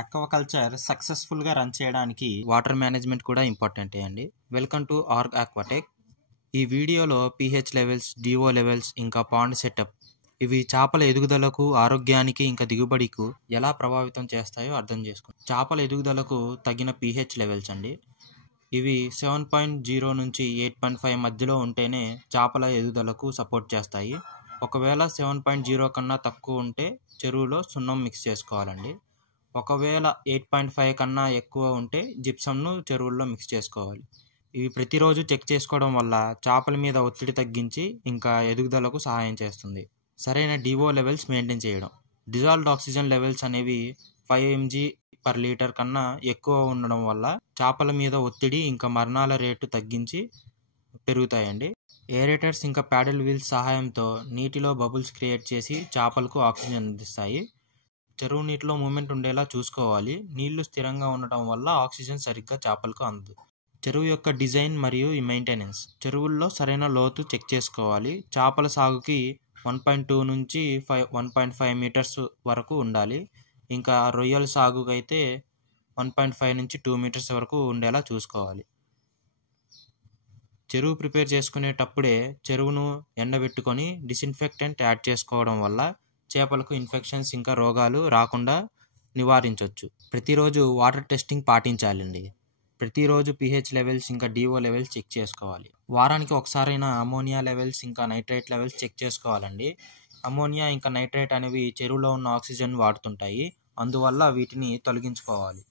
Aquaculture సక్సెస్ఫుల్గా run చేయడానికి water management కూడా ఇంపార్టెంటే అండి. Welcome to Org Aquatech. ఈ వీడియోలో pH లెవెల్స్, DO లెవెల్స్, ఇంకా పాండ్ సెటప్ ఇవి చేపల ఎదుగుదలకు, ఆరోగ్యానికి, ఇంకా దిగుబడికి ఎలా ప్రభావితం చేస్తాయో అర్థం చేసుకోండి. చేపల ఎదుగుదలకు తగిన pH లెవెల్స్ అండి. ఇవి 7.0 నుంచి 8.5 మధ్యలో ఉంటేనే చేపల ఎదుగుదలకు సపోర్ట్ చేస్తాయి. ఒకవేళ 7.0 కన్నా తక్కువ ఉంటే చెరువులో సున్నం మిక్స్ చేసుకోవాలండి. ఒకవేళ 8.5 కన్నా ఎక్కువ ఉంటే జిప్సమ్ను చెరువుల్లో మిక్స్ చేసుకోవాలి. ఇవి ప్రతిరోజు చెక్ చేసుకోవడం వల్ల చేపల మీద ఒత్తిడి తగ్గించి ఇంకా ఎదుగుదలకు సహాయం చేస్తుంది. సరైన DO లెవెల్స్ మెయింటైన్ చేయడం. డిజాల్వ్డ్ ఆక్సిజన్ లెవెల్స్ అనేవి 5 mg/లీటర్ కన్నా ఎక్కువ ఉండడం వల్ల చేపల మీద ఒత్తిడి ఇంకా మరణాల రేటు తగ్గించి పెరుగుతాయండి. ఏరేటర్స్ ఇంకా ప్యాడల్ వీల్స్ సహాయంతో నీటిలో బబుల్స్ క్రియేట్ చేసి చేపలకు ఆక్సిజన్ అందిస్తాయి. చెరువు నీటిలో మూమెంట్ ఉండేలా చూసుకోవాలి. నీళ్లు స్థిరంగా ఉండటం వల్ల ఆక్సిజన్ సరిగ్గా చేపలకు అందదు. చెరువు యొక్క డిజైన్ మరియు మెయింటెనెన్స్. చెరువుల్లో సరైన లోతు చెక్ చేసుకోవాలి. చేపల సాగుకి 1.2 నుంచి 1.5 మీటర్స్ వరకు ఉండాలి. ఇంకా రొయ్యల సాగుకు అయితే 1.5 నుంచి 2 మీటర్స్ వరకు ఉండేలా చూసుకోవాలి. చెరువు ప్రిపేర్ చేసుకునేటప్పుడే చెరువును ఎండబెట్టుకొని డిస్ఇన్ఫెక్టెంట్ యాడ్ చేసుకోవడం వల్ల చేపలకు ఇన్ఫెక్షన్స్ ఇంకా రోగాలు రాకుండా నివారించవచ్చు. ప్రతిరోజు వాటర్ టెస్టింగ్ పాటించాలండి. ప్రతిరోజు pH లెవెల్స్ ఇంకా DO లెవెల్స్ చెక్ చేసుకోవాలి. వారానికి ఒకసారైనా అమోనియా లెవెల్స్ ఇంకా నైట్రేట్ లెవెల్స్ చెక్ చేసుకోవాలండి. అమోనియా ఇంకా నైట్రేట్ అనేవి చెరువులో ఉన్న ఆక్సిజన్ వాడుతుంటాయి. అందువల్ల వీటిని తొలగించుకోవాలి.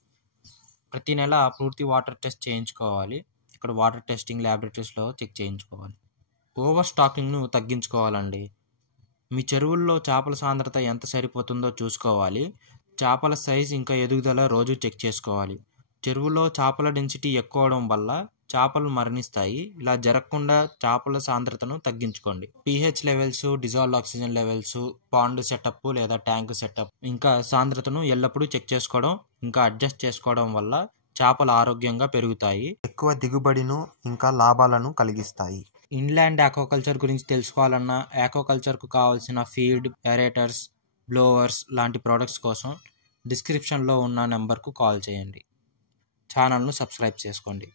ప్రతి నెల పూర్తి వాటర్ టెస్ట్ చేయించుకోవాలి. ఇక్కడ వాటర్ టెస్టింగ్ ల్యాబొరేటరీస్లో చెక్ చేయించుకోవాలి. ఓవర్ స్టాకింగ్ను తగ్గించుకోవాలండి. మీ చెరువుల్లో చేపల సాంద్రత ఎంత సరిపోతుందో చూసుకోవాలి. చేపల సైజ్ ఇంకా ఎదుగుదల రోజు చెక్ చేసుకోవాలి. చెరువులో చేపల డెన్సిటీ ఎక్కువ అవడం వల్ల చేపలు మరణిస్తాయి. ఇలా జరగకుండా చేపల సాంద్రతను తగ్గించుకోండి. pH levels, dissolved oxygen levels, pond setup లేదా ట్యాంక్ సెటప్ ఇంకా సాంద్రతను ఎల్లప్పుడూ చెక్ చేసుకోవడం ఇంకా అడ్జస్ట్ చేసుకోవడం వల్ల చేపలు ఆరోగ్యంగా పెరుగుతాయి, ఎక్కువ దిగుబడిను ఇంకా లాభాలను కలిగిస్తాయి. ఇన్లాండ్ ఆక్వాకల్చర్ గురించి తెలుసుకోవాలన్నా, ఆక్వాకల్చర్కు కావాల్సిన ఫీడ్, ఏరేటర్స్, బ్లోవర్స్ లాంటి ప్రోడక్ట్స్ కోసం డిస్క్రిప్షన్లో ఉన్న నెంబర్కు కాల్ చేయండి. ఛానల్ను సబ్స్క్రైబ్ చేసుకోండి.